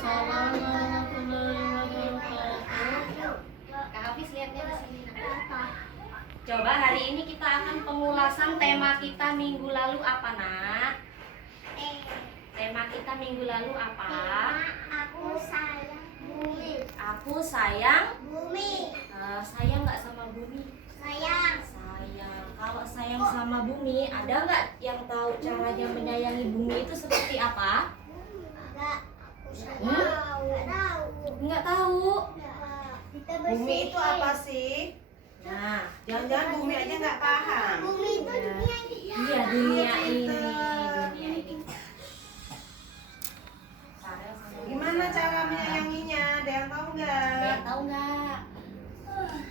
Waalaikumsalam warahmatullahi wabarakatuh. Kak Hafiz lihatnya ke sini. Coba hari ini kita akan pengulasan tema kita minggu lalu apa, Nak? Tema kita minggu lalu apa? Aku sayang bumi. Aku sayang Bumi. sayang nggak sama bumi? Sayang. Sayang. Kalau sayang sama bumi, ada nggak yang tahu caranya menyayangi bumi itu seperti apa? Enggak. Aku sayang. Enggak tahu. Nggak tahu. Kita Bumi itu apa sih? Nah, Jangan-jangan bumi aja nggak paham. Bumi itu dunia ini. iya dunia ini, pintar. dunia ini. Farel sama Gimana cara menyayanginya? Ada yang tahu Ada nggak? yang tahu nggak?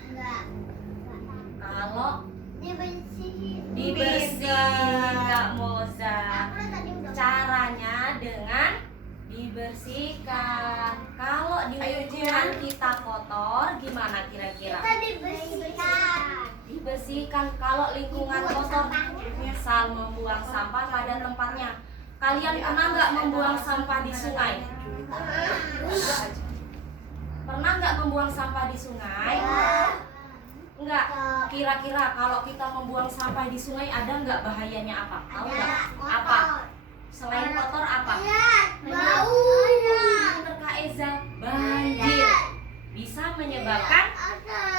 Enggak. Kalau Dibersihin. dibersihin, Kak Moza. Aku tadi udah. Caranya dengan dibersihkan. Kalau di lingkungan kita kotor, gimana kira-kira? Kita dibersihkan. Dibersihkan. Kalau lingkungan kotor, misal membuang sampah pada tempatnya. Kalian pernah nggak membuang sampah di sungai? Pernah nggak membuang sampah di sungai? Enggak. Kira-kira kalau kita membuang sampah di sungai ada nggak bahayanya apa? Tahu nggak? Apa? Selain kotor apa? Bau. Pinter Kak Eza, banjir. Bisa menyebabkan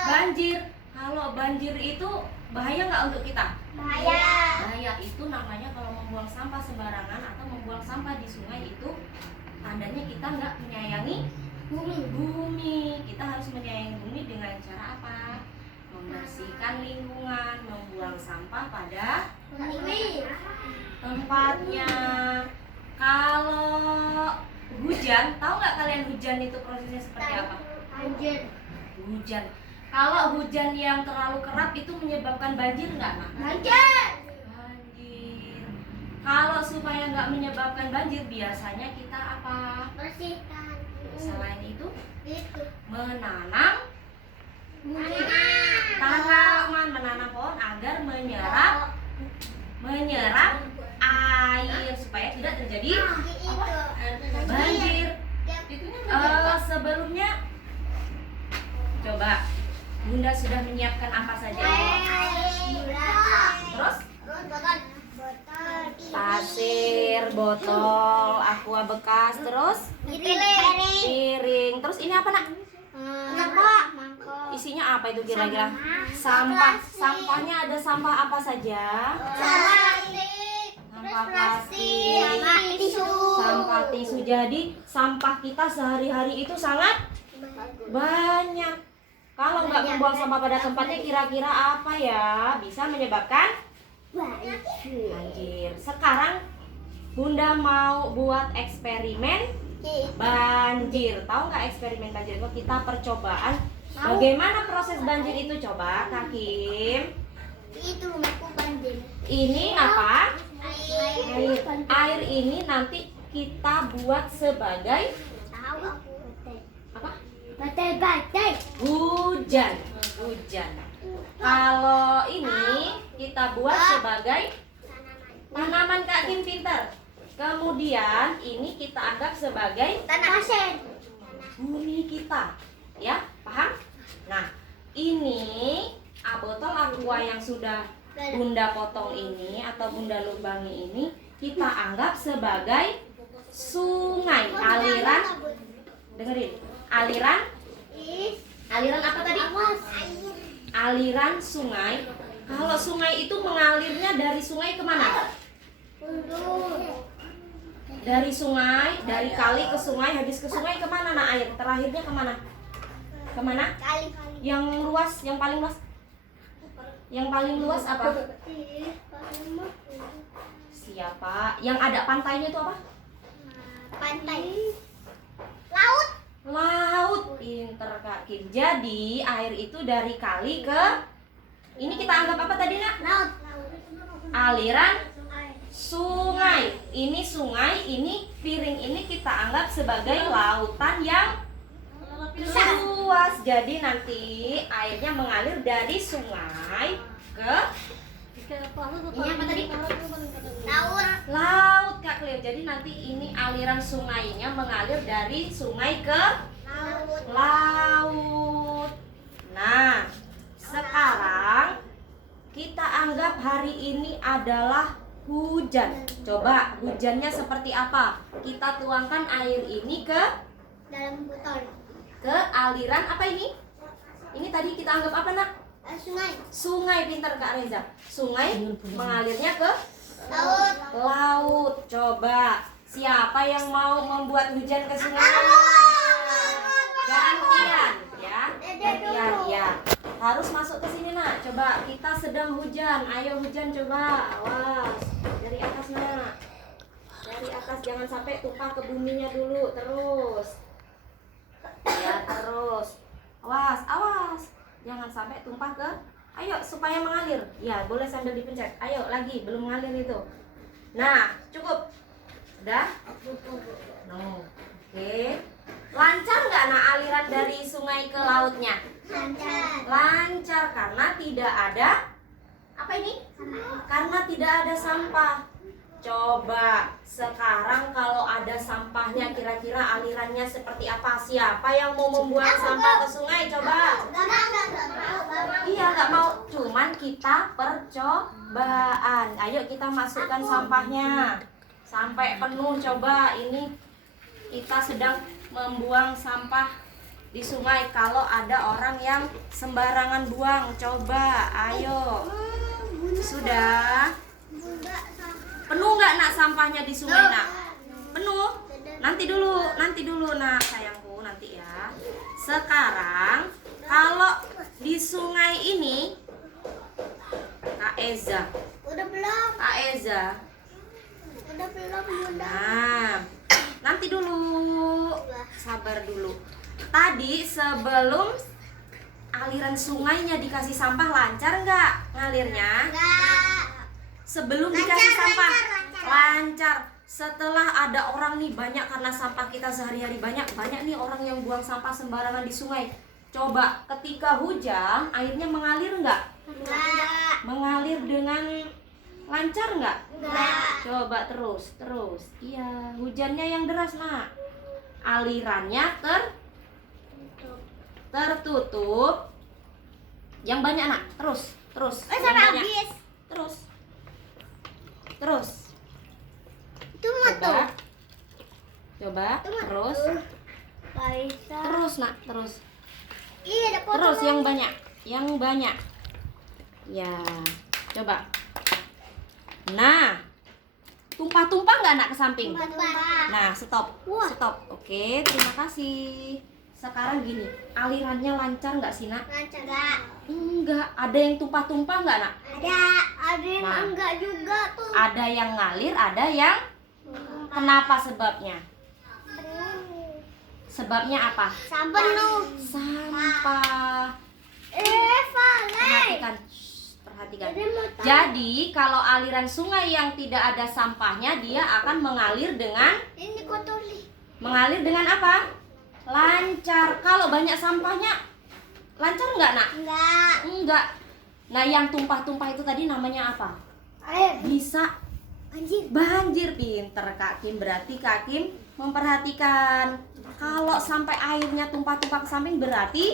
banjir. Kalau banjir itu bahaya nggak untuk kita? Bahaya. Bahaya itu namanya kalau membuang sampah sembarangan atau membuang sampah di sungai itu tandanya kita nggak menyayangi bumi. Kita harus menyayangi bumi dengan cara apa? Membersihkan lingkungan, membuang sampah pada tempatnya. Kalau hujan, tahu nggak kalian hujan itu prosesnya seperti apa? Hujan. Kalau hujan yang terlalu kerap itu menyebabkan banjir nggak, Nak? Banjir. Kalau supaya nggak menyebabkan banjir, biasanya kita apa? Bersihkan. Selain itu, Itu. menanam tanaman, menanam pohon agar menyerap air supaya tidak terjadi banjir. Sebelumnya, coba Bunda sudah menyiapkan apa saja? Terus pasir, botol, aqua bekas, terus piring. Terus ini apa, Nak? Isinya apa itu kira-kira? Sampah. Sampahnya ada sampah apa saja? Sampah plastik, sampah tisu. Jadi sampah kita sehari-hari itu sangat banyak. Kalau nggak membuang sampah pada tempatnya, kira-kira apa ya? Bisa menyebabkan banjir. Sekarang Bunda mau buat eksperimen banjir. Tahu nggak eksperimen banjir itu? Kita percobaan bagaimana proses banjir itu. Coba Kak Kim. Itu rumahku banjir. Ini apa? Air. Air ini nanti kita buat sebagai Tahu aku. apa? Batai. Hujan. Hujan. Kalau ini kita buat sebagai tanaman. Kak Kim pintar. Kemudian ini kita anggap sebagai Pasir. bumi kita, ya paham? Nah ini botol aqua yang sudah Bunda potong ini atau Bunda lubangi ini kita anggap sebagai sungai, aliran. Dengerin, aliran apa tadi? Aliran sungai. Kalau sungai itu mengalirnya dari sungai kemana? Dari sungai, dari kali ke sungai, habis ke sungai kemana nak air? Terakhirnya kemana? Kemana? Kali. Yang luas, yang paling luas? Yang paling luas apa? Siapa? Yang ada pantainya itu apa? Pantai. Laut. Laut. Pinter Kak Kim. Jadi air itu dari kali ke, ini kita anggap apa tadi nak? Laut. Aliran sungai. Ini sungai, ini piring ini kita anggap sebagai lautan yang luas. Jadi nanti airnya mengalir dari sungai ke Ini apa tadi? Laut. Laut Kak Cleo. Jadi nanti ini aliran sungainya mengalir dari sungai ke Laut. laut. Nah, sekarang kita anggap hari ini adalah hujan. Coba hujannya seperti apa? Kita tuangkan air ini ke Dalam botol. aliran apa ini? Ini tadi kita anggap apa nak? Sungai. Sungai, pintar Kak Reza. Sungai mengalirnya ke Laut. laut. Coba siapa yang mau membuat hujan ke sungai? Gantian ya. Gantian ya. Harus masuk ke sini nak. Coba kita sedang hujan. Ayo hujan coba. Awas. Dari atas nak. Dari atas jangan sampai tumpah ke buminya dulu. Terus. Ya terus. Awas, awas. Jangan sampai tumpah ke. Ayo supaya mengalir. Ya boleh sambil dipencet. Ayo lagi belum mengalir itu. Nah cukup. Udah? No. Oke. Lancar nggak nak aliran dari sungai ke lautnya? Lancar. Lancar karena tidak ada apa ini? Karena tidak ada sampah. Coba sekarang kalau ada sampahnya kira-kira alirannya seperti apa? Siapa yang mau membuang sampah ke sungai? Coba. Iya nggak mau, cuman kita percobaan. Ayo kita masukkan sampahnya sampai penuh. Coba ini kita sedang membuang sampah di sungai. Kalau ada orang yang sembarangan buang, coba. Ayo. Sudah. Penuh nggak nak sampahnya di sungai nak? Penuh? Nanti dulu nak sayangku, nanti ya. Sekarang kalau di sungai ini Kak Eza. Udah belum? Kak Eza. Udah belum, Bunda? Nah, nanti dulu. Sabar dulu. Tadi sebelum aliran sungainya dikasih sampah lancar nggak ngalirnya? Enggak. Sebelum Lancar, dikasih sampah lancar. lancar. Setelah ada orang nih banyak karena sampah kita sehari-hari banyak nih orang yang buang sampah sembarangan di sungai. Coba ketika hujan airnya mengalir nggak? Enggak. Mengalir dengan lancar nggak? Enggak. Coba terus. Iya, hujannya yang deras nak. Alirannya tertutup. Yang banyak nak. Terus. Yang Sampai banyak. habis. Terus. Itu mah tuh. Coba. Itu mah Terus. tuh. Nggak bisa. Terus nak. Terus. Iya, ada potong. Terus yang banyak. Ya. Coba. Nah. Tumpah-tumpah nggak nak ke samping? Tumpah. Nah, stop. Oke, terima kasih. Sekarang gini, alirannya lancar nggak sih nak? Lancar. Enggak. Enggak. Ada yang tumpah-tumpah nggak nak? Ada yang Nah. enggak juga tuh. Ada yang ngalir, ada yang kenapa sebabnya? Sebabnya apa? Sampai penuh. Sampah. Vale. Perhatikan. Jadi kalau aliran sungai yang tidak ada sampahnya dia akan mengalir dengan Ini kotor nih. mengalir dengan apa? Lancar. Kalau banyak sampahnya lancar nggak nak? Enggak. Enggak. Nah yang tumpah-tumpah itu tadi namanya apa? Air. Bisa Anjir. banjir. Pinter Kak Kim. Berarti Kak Kim memperhatikan. Kalau sampai airnya tumpah-tumpah ke samping berarti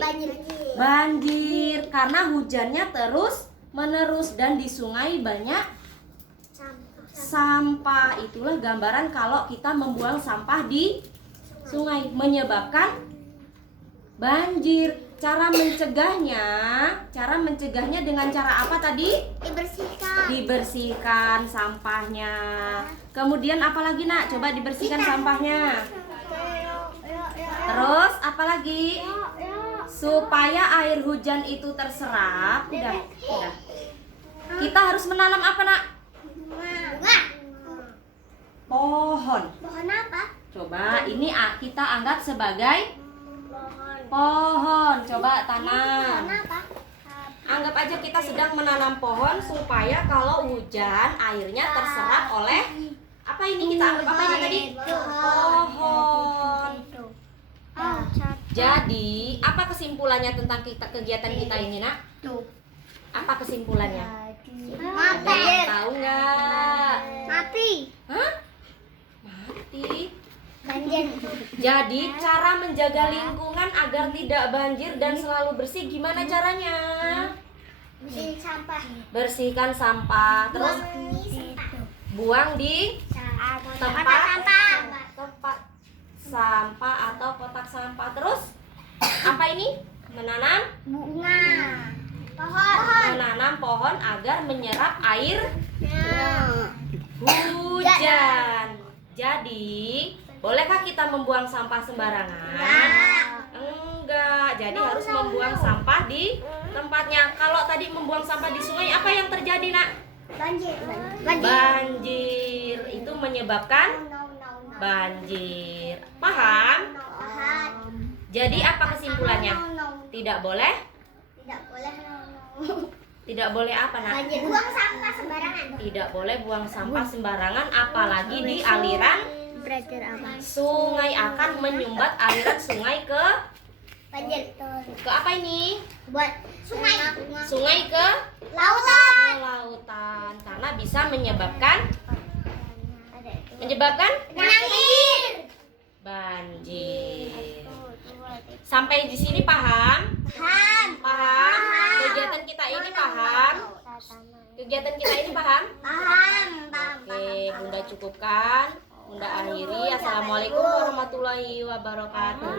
banjir. Karena hujannya terus menerus dan di sungai banyak sampah. Itulah gambaran kalau kita membuang sampah di sungai menyebabkan banjir. Cara mencegahnya dengan cara apa tadi? Dibersihkan sampahnya. Kemudian apa lagi nak? Coba dibersihkan sampahnya. Terus apa lagi? Supaya air hujan itu terserap. Udah. Kita harus menanam apa nak? Pohon. Pohon apa? Coba ini kita anggap sebagai pohon. Coba tanam. Pohon apa? Anggap aja kita sedang menanam pohon supaya kalau hujan airnya terserap oleh apa ini? Kita anggap apa ini tadi? Pohon. Jadi apa kesimpulannya tentang kegiatan kita ini nak? Apa kesimpulannya? Ada yang tahu nggak? Mati. Hah? Mati. Banjir. Jadi cara menjaga lingkungan agar tidak banjir dan selalu bersih gimana caranya? Bersihin sampah. Bersihkan sampah, terus buang di tempat sampah atau kotak sampah. Terus apa ini? Menanam Bunga. Pohon. menanam pohon agar menyerap air Ya. hujan. Jadi, bolehkah kita membuang sampah sembarangan? Enggak. Jadi harus membuang sampah di tempatnya. Kalau tadi membuang sampah di sungai, apa yang terjadi, Nak? Banjir. Banjir. Itu menyebabkan banjir. Paham? Jadi apa kesimpulannya? Tidak boleh? Tidak boleh. Tidak boleh apa, Nak? Banjir. Buang sampah sembarangan. Tidak boleh buang sampah sembarangan, apalagi di aliran Belajar apa? sungai, akan menyumbat aliran sungai ke Banjir. apa ini? Buat sungai. Sungai ke Lautan. lautan, karena bisa menyebabkan Banjir. banjir. Sampai di sini paham? Paham. Paham? Kegiatan kita ini paham? Kegiatan kita ini paham? Paham. Oke, Bunda cukupkan. Bunda akhiri. Assalamualaikum warahmatullahi wabarakatuh.